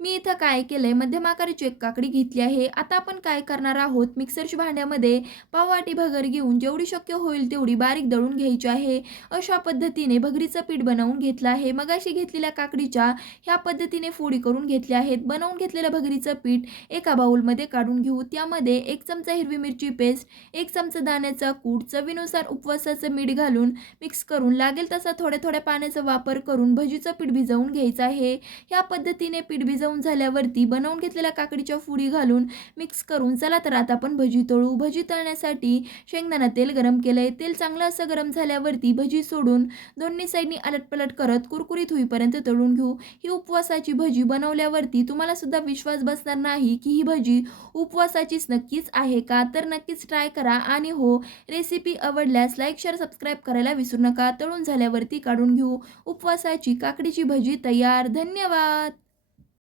मी इथं काय केलंय, मध्यम आकाराची एक काकडी घेतली आहे. आता आपण काय करणार आहोत, मिक्सरच्या भांड्यामध्ये पाव वाटी भगर घेऊन जेवढी शक्य होईल तेवढी बारीक दळून घ्यायची आहे. अशा पद्धतीने भगरीचं पीठ बनवून घेतलं आहे. मगाशी घेतलेल्या काकडीच्या ह्या पद्धतीने फोडी करून घेतल्या आहेत. बनवून घेतलेलं भगरीचं पीठ एका बाउलमध्ये काढून घेऊ. त्यामध्ये 1 चमचा हिरवी मिरची पेस्ट, 1 चमचा दाण्याचा कूट, चवीनुसार उपवासाचं मीठ घालून मिक्स करून लागेल तसा थोड्या-थोड्या पाण्याचा वापर करून भजीचं पीठ भिजवून घ्यायचं आहे. ह्या पद्धतीने पीठ भिजवून झाल्यावरती बनवून घेतलेल्या काकडीच्या फोडी घालून मिक्स करून चला तर आता आपण भजी तळू. भजी तळण्यासाठी शेंगदाणा तेल गरम केलंय. तेल चांगलं असं गरम झाल्यावरती भजी सोडून दोन्ही साईडनी अलटपलट करत कुरकुरीत होईपर्यंत तळून घेऊ. ही उपवासाची भजी बनवल्यावरती तुम्हाला सुद्धा विश्वास बसणार नाही की ही भजी उपवासाचीच नक्कीच आहे का? तर नक्कीच ट्राय करा आणि हो, रेसिपी आवडल्यास लाईक, शेअर, सबस्क्राईब करायला विसरू नका. तळून झाल्यावरती काढून घेऊ. उपवासाची काकडीची भजी तयार. धन्यवाद.